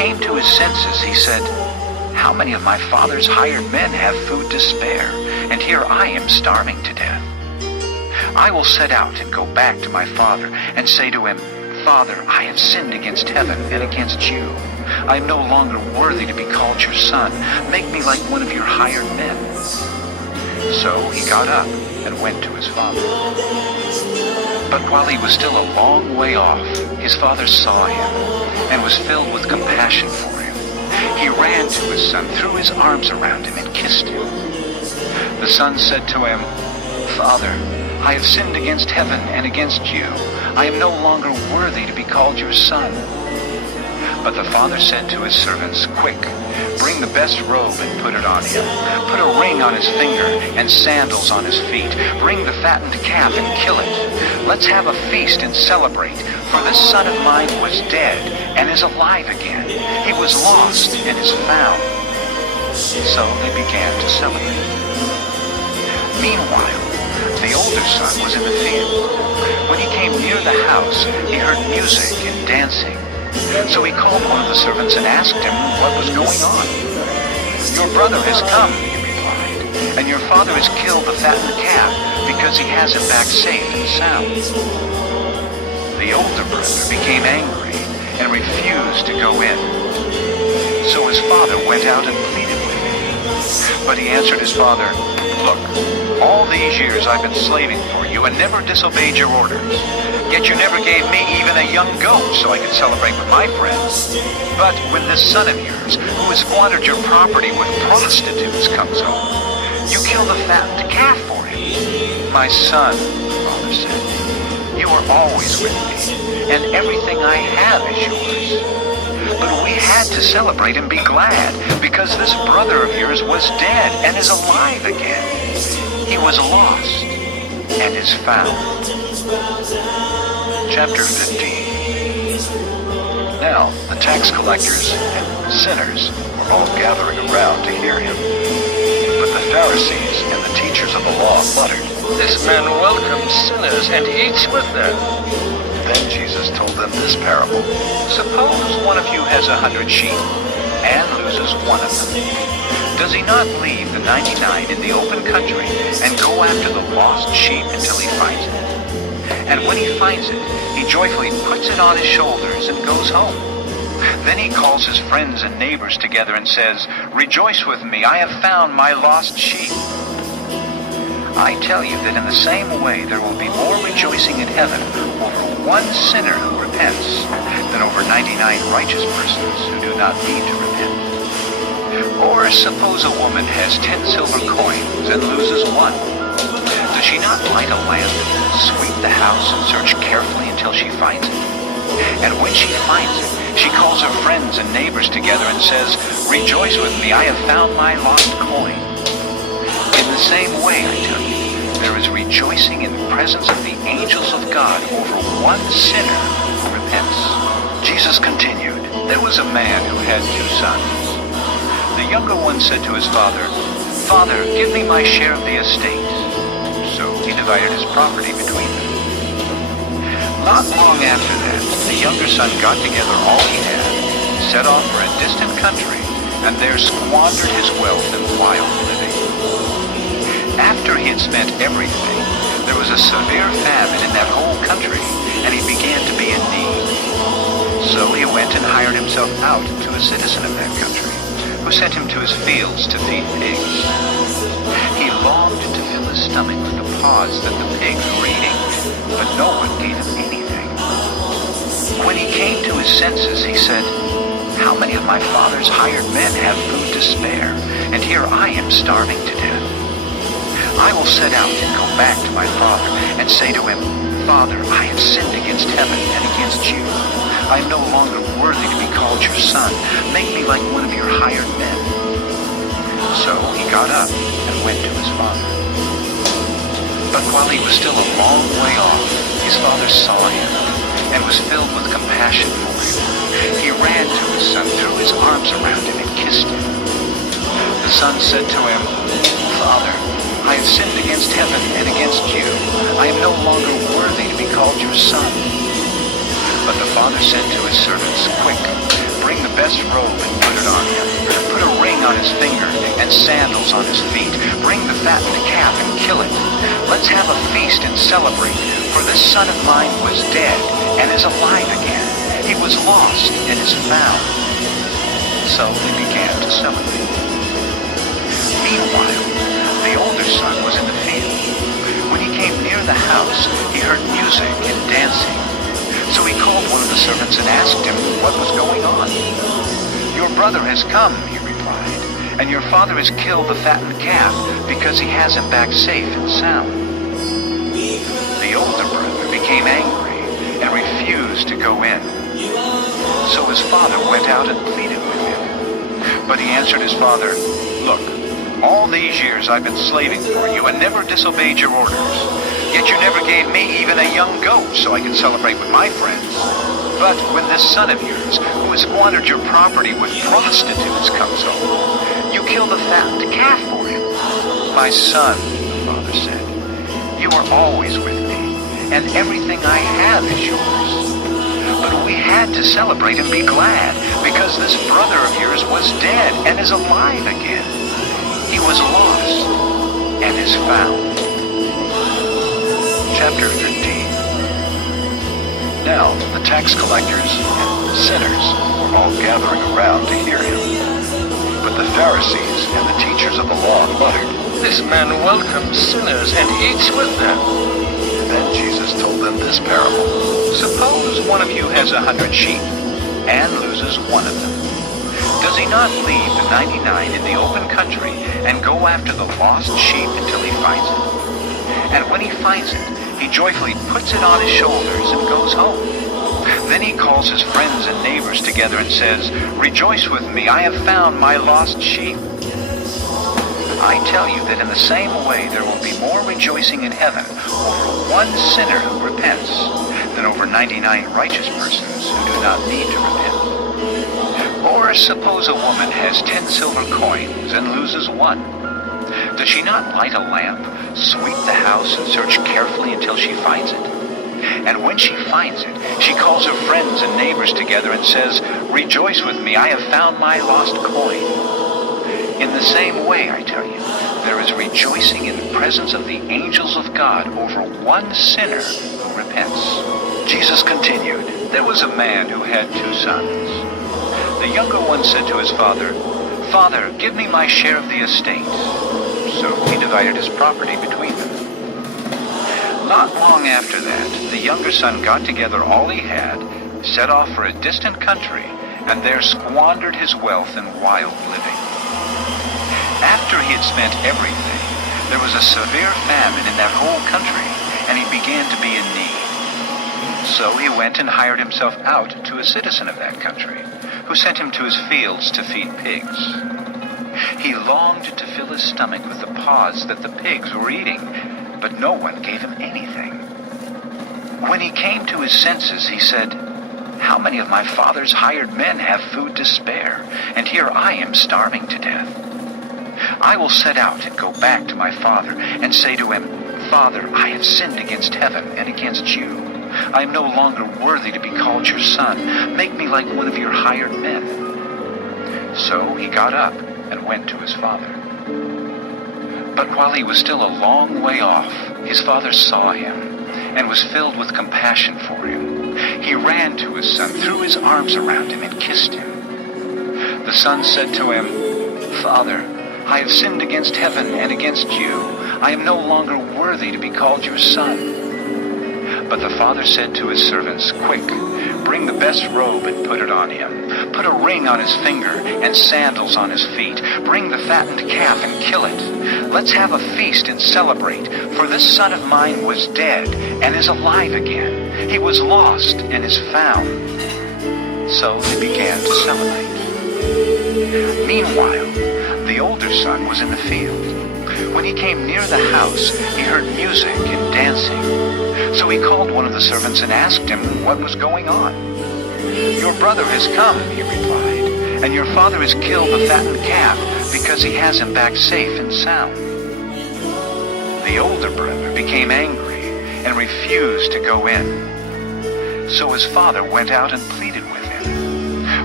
came to his senses, he said, "How many of my father's hired men have food to spare, and here I am starving to death? I will set out and go back to my father and say to him, 'Father, I have sinned against heaven and against you. I am no longer worthy to be called your son. Make me like one of your hired men.' So he got up and went to his father. But while he was still a long way off, his father saw him and was filled with compassion for him. He ran to his son, threw his arms around him, and kissed him. The son said to him, 'Father, I have sinned against heaven and against you. I am no longer worthy to be called your son.' But the father said to his servants, 'Quick, bring the best robe and put it on him. Put a ring on his finger and sandals on his feet. Bring the fattened calf and kill it. Let's have a feast and celebrate, for this son of mine was dead and is alive again. He was lost and is found.' So they began to celebrate. Meanwhile, the older son was in the field. When he came near the house, he heard music and dancing. So he called one of the servants and asked him what was going on. 'Your brother has come,' he replied, 'and your father has killed the fattened calf because he has him back safe and sound.' The older brother became angry and refused to go in. So his father went out and pleaded with him. But he answered his father, 'Look, all these years I've been slaving for you and never disobeyed your orders. Yet you never gave me even a young goat so I could celebrate with my friends. But when this son of yours, who has squandered your property with prostitutes, comes home, you kill the fattened calf for him.' 'My son,' the father said, 'you are always with me, and everything I have is yours. But we had to celebrate and be glad, because this brother of yours was dead and is alive again. He was lost and is found.'" Chapter 15. Now the tax collectors and sinners were all gathering around to hear him. But the Pharisees and the teachers of the law muttered, "This man welcomes sinners and eats with them." Then Jesus told them this parable. "Suppose one of you has 100 sheep and loses one of them. Does he not leave the 99 in the open country and go after the lost sheep until he finds it? And when he finds it, he joyfully puts it on his shoulders and goes home. Then he calls his friends and neighbors together and says, 'Rejoice with me, I have found my lost sheep.' I tell you that in the same way there will be more rejoicing in heaven over one sinner who repents than over 99 righteous persons who do not need to repent. Or suppose a woman has 10 silver coins and loses one. Does she not light a lamp, sweep the house, and search carefully until she finds it? And when she finds it, she calls her friends and neighbors together and says, 'Rejoice with me, I have found my lost coin.' In the same way, I tell you, there is rejoicing in the presence of the angels of God over one sinner who repents." Jesus continued, "There was a man who had 2 sons. The younger one said to his father, 'Father, give me my share of the estate.' So he divided his property between them. Not long after that, the younger son got together all he had, set off for a distant country, and there squandered his wealth in wild living. After he had spent everything, there was a severe famine in that whole country, and he began to be in need. So he went and hired himself out to a citizen of that country, who sent him to his fields to feed pigs. He longed to fill his stomach with the pods that the pigs were eating, but no one gave him anything. When he came to his senses, he said, 'How many of my father's hired men have food to spare, and here I am starving to death? I will set out and go back to my father and say to him, Father, I have sinned against heaven and against you. I am no longer worthy to be called your son. Make me like one of your hired men.' So he got up and went to his father. But while he was still a long way off, his father saw him and was filled with compassion for him. He ran to his son, threw his arms around him, and kissed him. The son said to him, 'Father, I have sinned against heaven and against you. I am no longer worthy to be called your son.' But the father said to his servants, 'Quick, bring Bring the best robe and put it on him. Put a ring on his finger and sandals on his feet. Bring the fattened calf and kill it. Let's have a feast and celebrate, for this son of mine was dead and is alive again. He was lost and is found. So they began to celebrate. Meanwhile, the older son was in the field. When he came near the house, he heard music and dancing. So he called one of the servants and asked him what was going on. "Your brother has come," he replied, "and your father has killed the fattened calf because he has him back safe and sound." The older brother became angry and refused to go in. So his father went out and pleaded with him. But he answered his father, "Look, all these years I've been slaving for you and never disobeyed your orders. Yet you never gave me even a young goat so I could celebrate with my friends. But when this son of yours, who has squandered your property with prostitutes, comes home, you kill the fattened calf for him." "My son," the father said, "you are always with me, and everything I have is yours. But we had to celebrate and be glad, because this brother of yours was dead and is alive again. He was lost and is found." Chapter 15. Now the tax collectors and sinners were all gathering around to hear him. But the Pharisees and the teachers of the law muttered, "This man welcomes sinners and eats with them." Then Jesus told them this parable. "Suppose one of you has 100 sheep and loses one of them. Does he not leave the 99 in the open country and go after the lost sheep until he finds it? And when he finds it, he joyfully puts it on his shoulders and goes home. Then he calls his friends and neighbors together and says, 'Rejoice with me, I have found my lost sheep.' I tell you that in the same way there will be more rejoicing in heaven over one sinner who repents than over 99 righteous persons who do not need to repent. Or suppose a woman has 10 silver coins and loses one. Does she not light a lamp, sweep the house, and search carefully until she finds it? And when she finds it, she calls her friends and neighbors together and says, 'Rejoice with me, I have found my lost coin.' In the same way, I tell you, there is rejoicing in the presence of the angels of God over one sinner who repents." Jesus continued, "There was a man who had 2 sons. The younger one said to his father, 'Father, give me my share of the estate.' So he divided his property between them. Not long after that, the younger son got together all he had, set off for a distant country, and there squandered his wealth in wild living. After he had spent everything, there was a severe famine in that whole country, and he began to be in need. So he went and hired himself out to a citizen of that country, who sent him to his fields to feed pigs. He longed to fill his stomach with the pods that the pigs were eating, but no one gave him anything. When he came to his senses, he said, 'How many of my father's hired men have food to spare, and here I am starving to death? I will set out and go back to my father and say to him, Father, I have sinned against heaven and against you. I am no longer worthy to be called your son. Make me like one of your hired men.' So he got up and went to his father. But while he was still a long way off, his father saw him and was filled with compassion for him. He ran to his son, threw his arms around him, and kissed him. The son said to him, 'Father, I have sinned against heaven and against you. I am no longer worthy to be called your son.' But the father said to his servants, 'Quick, bring the best robe and put it on him. Put a ring on his finger and sandals on his feet. Bring the fattened calf and kill it. Let's have a feast and celebrate, for this son of mine was dead and is alive again. He was lost and is found.' So they began to celebrate. Meanwhile, the older son was in the field. When he came near the house, he heard music and dancing. So he called one of the servants and asked him what was going on. 'Your brother has come,' he replied, 'and your father has killed the fattened calf because he has him back safe and sound.' The older brother became angry and refused to go in. So his father went out and pleaded with him.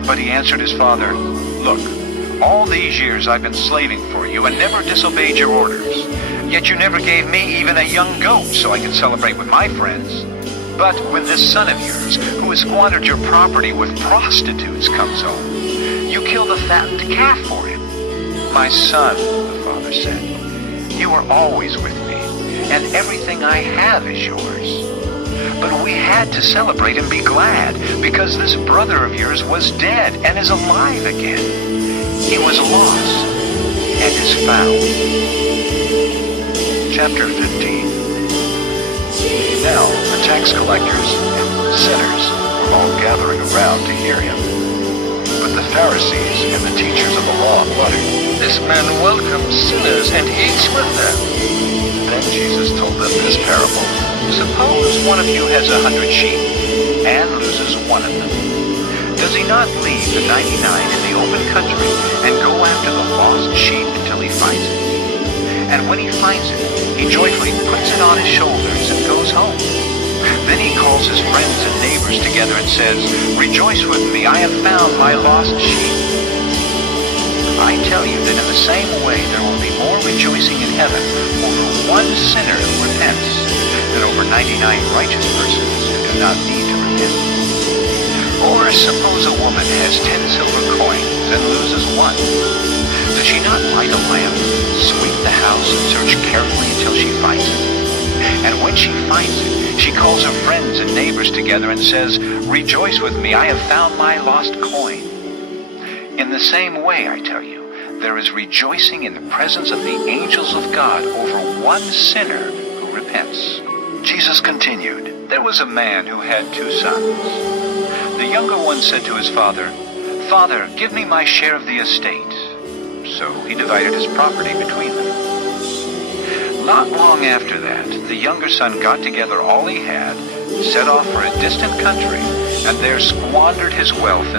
But he answered his father, "Look, all these years I've been slaving for you and never disobeyed your orders. Yet you never gave me even a young goat so I could celebrate with my friends. But when this son of yours, who has squandered your property with prostitutes, comes home, you kill the fattened calf for him." "My son," the father said, "you are always with me, and everything I have is yours. But we had to celebrate and be glad, because this brother of yours was dead and is alive again. He was lost and is found." Chapter 15. Now the tax collectors and sinners were all gathering around to hear him. But the Pharisees and the teachers of the law muttered, "This man welcomes sinners and eats with them." Then Jesus told them this parable. "Suppose one of you has 100 sheep and loses one of them. Does he not leave the 99 in the open country and go after the lost sheep until he finds it? And when he finds it, he joyfully puts it on his shoulders and goes home. Then he calls his friends and neighbors together and says, 'Rejoice with me, I have found my lost sheep.' I tell you that in the same way there will be more rejoicing in heaven over one sinner who repents than over 99 righteous persons who do not need to repent. Or suppose a woman has 10 silver coins and loses one. Does she not light a lamp, sweep the house, and search carefully until she finds it? And when she finds it, she calls her friends and neighbors together and says, 'Rejoice with me, I have found my lost coin.' In the same way, I tell you, there is rejoicing in the presence of the angels of God over one sinner who repents." Jesus continued, "There was a man who had 2 sons. The younger one said to his father, 'Father, give me my share of the estate.' So he divided his property between them. Not long after that, the younger son got together all he had, set off for a distant country, and there squandered his wealth in